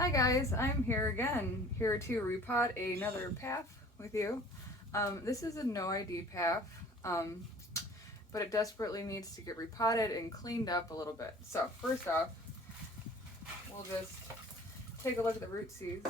Hi guys, I'm here again, here to repot another path with you. This is a no ID path, but it desperately needs to get repotted and cleaned up a little bit. So first off, we'll just take a look at the root seeds.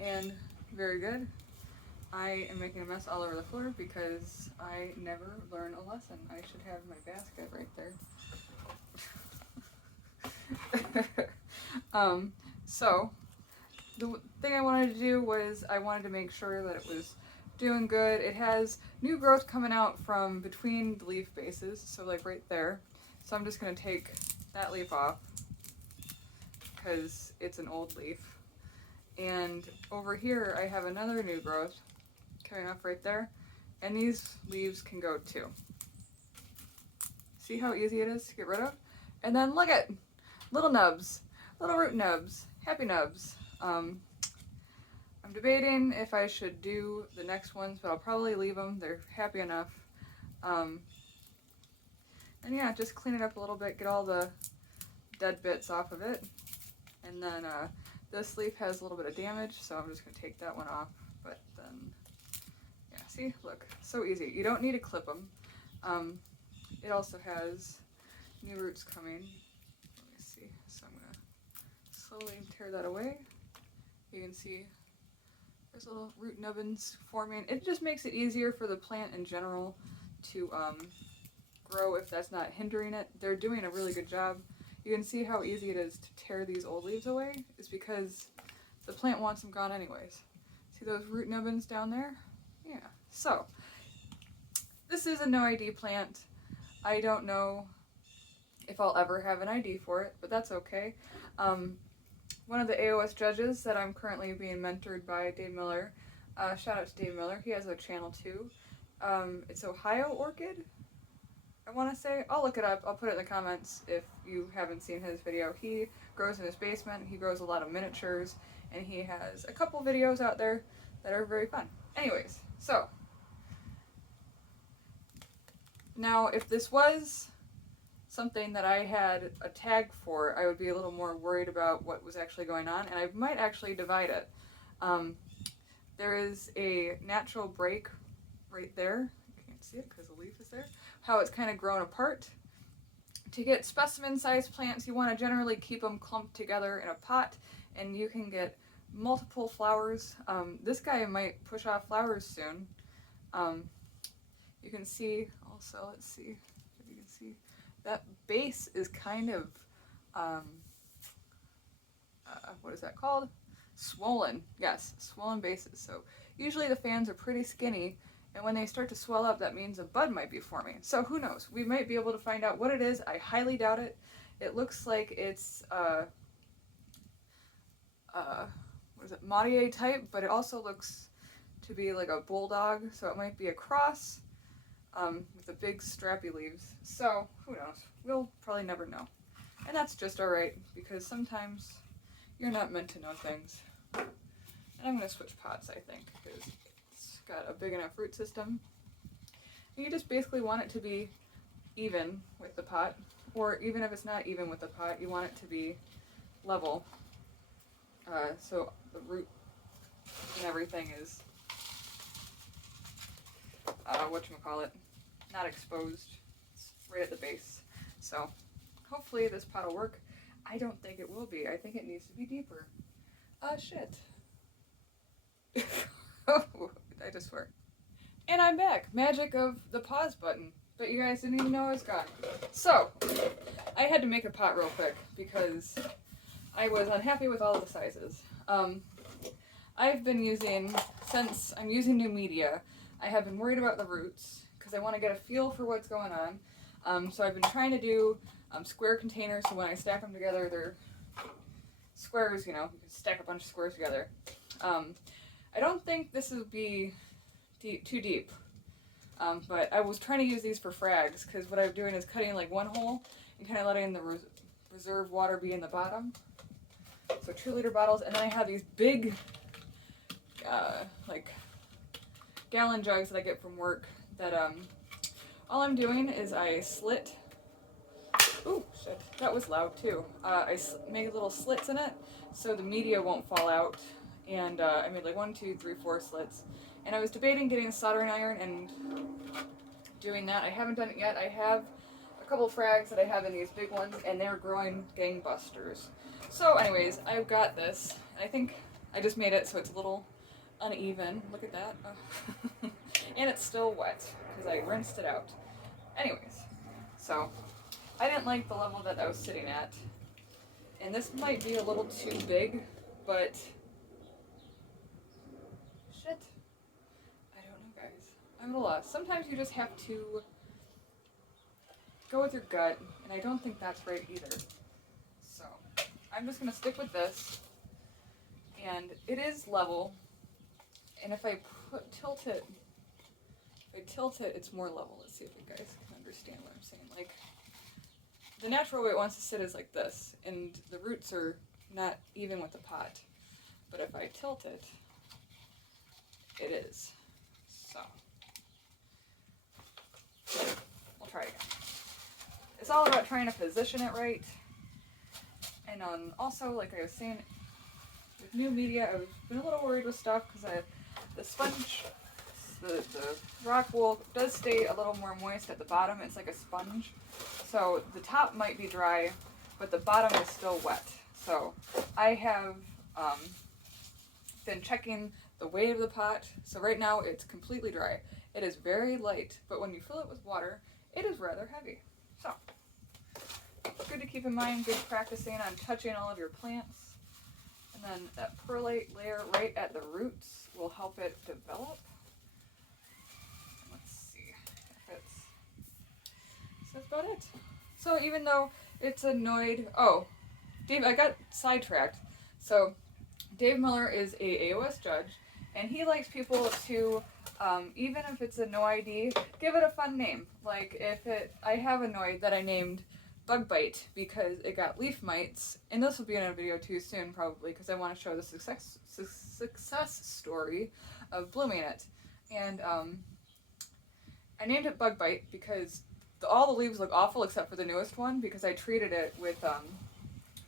And very good. I am making a mess all over the floor because I never learn a lesson. I should have my basket right there. So the thing I wanted to do was I wanted to make sure that it was doing good. It has new growth coming out from between the leaf bases, so like right there. So I'm just going to take that leaf off because it's an old leaf. And over here I have another new growth coming up right there, and these leaves can go too. See how easy it is to get rid of? And then look at little nubs, little root nubs, happy nubs. I'm debating if I should do the next ones, but I'll probably leave them. They're happy enough. And yeah, just clean it up a little bit, get all the dead bits off of it. And then this leaf has a little bit of damage, so I'm just going to take that one off. But then, yeah, see, look, so easy. You don't need to clip them. It also has new roots coming. Let me see. So I'm going to slowly tear that away. You can see there's little root nubbins forming. It just makes it easier for the plant in general to grow if that's not hindering it. They're doing a really good job. You can see how easy it is to tear these old leaves away. It's because the plant wants them gone anyways. See those root nubbins down there? Yeah. So this is a no ID plant. I don't know if I'll ever have an ID for it, but that's okay. One of the AOS judges that I'm currently being mentored by, Dave Miller, shout out to Dave Miller, he has a channel too. It's Ohio Orchid, I want to say. I'll look it up, I'll put it in the comments if you haven't seen his video. He grows in his basement, he grows a lot of miniatures, and he has a couple videos out there that are very fun. Anyways, so, now if this was something that I had a tag for, I would be a little more worried about what was actually going on, and I might actually divide it. There is a natural break right there. You can't see it because the leaf is there. How it's kind of grown apart. To get specimen-sized plants, you want to generally keep them clumped together in a pot, and you can get multiple flowers. This guy might push off flowers soon. You can see also, let's see if you can see, that base is kind of, what is that called? Swollen. Yes, swollen bases. So usually the fans are pretty skinny, and when they start to swell up, that means a bud might be forming. So who knows? We might be able to find out what it is. I highly doubt it. It looks like it's, what is it, Maudier type, but it also looks to be like a bulldog, so it might be a cross. With the big strappy leaves. So, who knows? We'll probably never know. And that's just alright, because sometimes you're not meant to know things. And I'm going to switch pots, I think, because it's got a big enough root system. And you just basically want it to be even with the pot, or even if it's not even with the pot, you want it to be level. So the root and everything is whatchamacallit, not exposed. It's right at the base. So hopefully this pot will work. I don't think it will be. I think it needs to be deeper. Shit. I just swear. And I'm back. Magic of the pause button. But you guys didn't even know I was gone. So, I had to make a pot real quick because I was unhappy with all of the sizes. I've been using, since I'm using new media, I have been worried about the roots because I want to get a feel for what's going on. So I've been trying to do square containers, so when I stack them together, they're squares, you know, you can stack a bunch of squares together. I don't think this would be too deep, but I was trying to use these for frags because what I'm doing is cutting like one hole and kind of letting the reserve water be in the bottom. So 2-liter bottles, and then I have these big, like, gallon jugs that I get from work that all I'm doing is I slit Ooh, shit, that was loud too. I made little slits in it so the media won't fall out. And I made like 1, 2, 3, 4 slits. And I was debating getting a soldering iron and doing that. I haven't done it yet. I have a couple frags that I have in these big ones, and they're growing gangbusters. So, anyways, I've got this. I think I just made it so it's a little uneven. Look at that. Oh. And it's still wet because I rinsed it out. Anyways, so I didn't like the level that I was sitting at. And this might be a little too big, but shit. I don't know, guys. I'm at a loss. Sometimes you just have to go with your gut, and I don't think that's right either. So I'm just gonna stick with this, and it is level. And if I tilt it, it's more level. Let's see if you guys can understand what I'm saying. Like, the natural way it wants to sit is like this, and the roots are not even with the pot. But if I tilt it, it is. So, we'll try again. It's all about trying to position it right. And also, like I was saying, with new media, I've been a little worried with stuff because the sponge, the rock wool does stay a little more moist at the bottom. It's like a sponge. So the top might be dry, but the bottom is still wet. So I have been checking the weight of the pot. So right now it's completely dry. It is very light, but when you fill it with water, it is rather heavy. So good to keep in mind, good practicing on touching all of your plants. And then that perlite layer right at the roots will help it develop. Let's see if it's, so that's about it. So even though it's annoyed, oh, Dave, I got sidetracked. So Dave Miller is a AOS judge, and he likes people to, even if it's a no ID, give it a fun name. Like I have a Noid that I named Bug Bite because it got leaf mites, and this will be in a video too soon probably because I want to show the success story of blooming it. And I named it Bug Bite because all the leaves look awful except for the newest one because I treated it with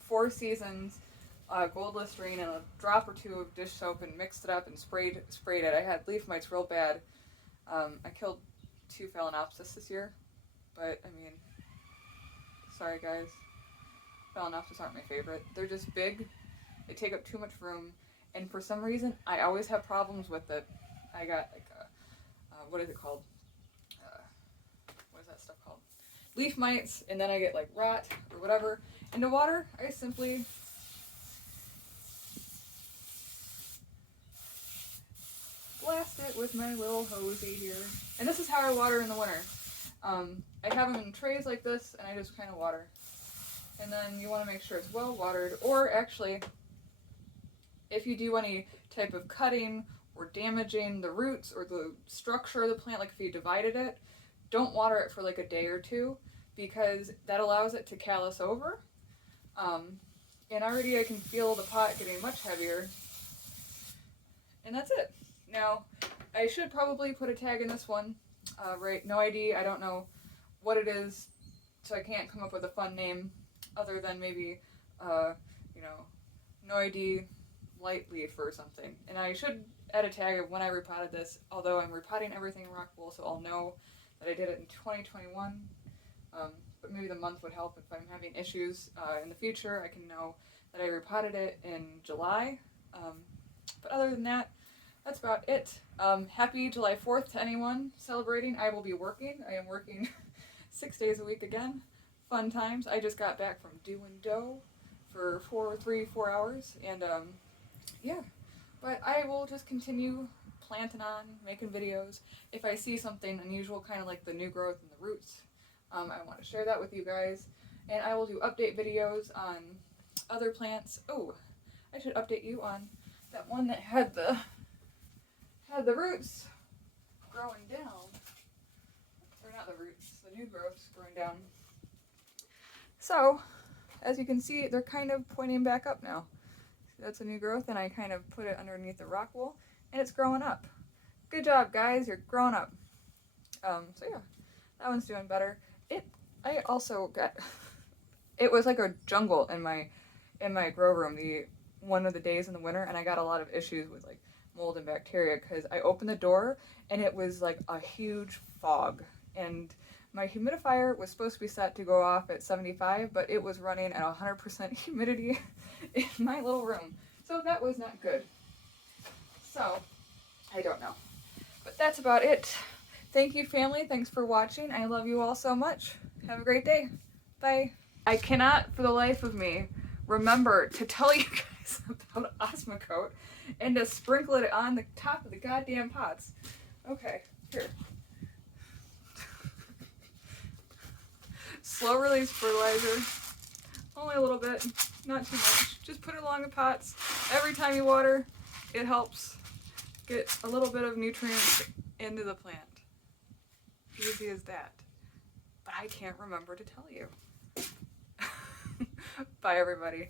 4 Seasons gold Listerine and a drop or 2 of dish soap and mixed it up and sprayed it. I had leaf mites real bad. I killed 2 Phalaenopsis this year, but I mean, sorry guys, Phalaenopsis aren't my favorite. They're just big, they take up too much room, and for some reason I always have problems with it. I got like what is it called? What is that stuff called? Leaf mites, and then I get like rot or whatever. In the water, I simply blast it with my little hosey here. And this is how I water in the winter. I have them in trays like this, and I just kind of water. And then you want to make sure it's well watered, or actually, if you do any type of cutting or damaging the roots or the structure of the plant, like if you divided it, don't water it for like a day or 2 because that allows it to callus over. And already I can feel the pot getting much heavier. And that's it. Now, I should probably put a tag in this one. Right, no ID, I don't know what it is, so I can't come up with a fun name other than maybe, no ID light leaf or something. And I should add a tag of when I repotted this, although I'm repotting everything in rock wool, so I'll know that I did it in 2021. But maybe the month would help if I'm having issues in the future. I can know that I repotted it in July. But other than that, that's about it. Happy July 4th to anyone celebrating. I will be working. I am working 6 days a week again. Fun times. I just got back from doing dough for 4 hours. And yeah, but I will just continue planting on, making videos. If I see something unusual, kind of like the new growth and the roots, I want to share that with you guys. And I will do update videos on other plants. Oh, I should update you on that one that had the roots growing down. Or not the roots, the new growths growing down. So, as you can see, they're kind of pointing back up now. That's a new growth, and I kind of put it underneath the rock wool, and it's growing up. Good job, guys, you're growing up. So yeah, that one's doing better. I also got it was like a jungle in my grow room one of the days in the winter, and I got a lot of issues with like mold and bacteria because I opened the door and it was like a huge fog, and my humidifier was supposed to be set to go off at 75, but it was running at 100% humidity in my little room. So that was not good. So, I don't know. But that's about it. Thank you, family. Thanks for watching. I love you all so much. Have a great day. Bye. I cannot, for the life of me, remember to tell you guys about Osmocote and to sprinkle it on the top of the goddamn pots. Okay, here. Slow release fertilizer. Only a little bit, not too much. Just put it along the pots. Every time you water, it helps get a little bit of nutrients into the plant. Easy as that. But I can't remember to tell you. Bye, everybody.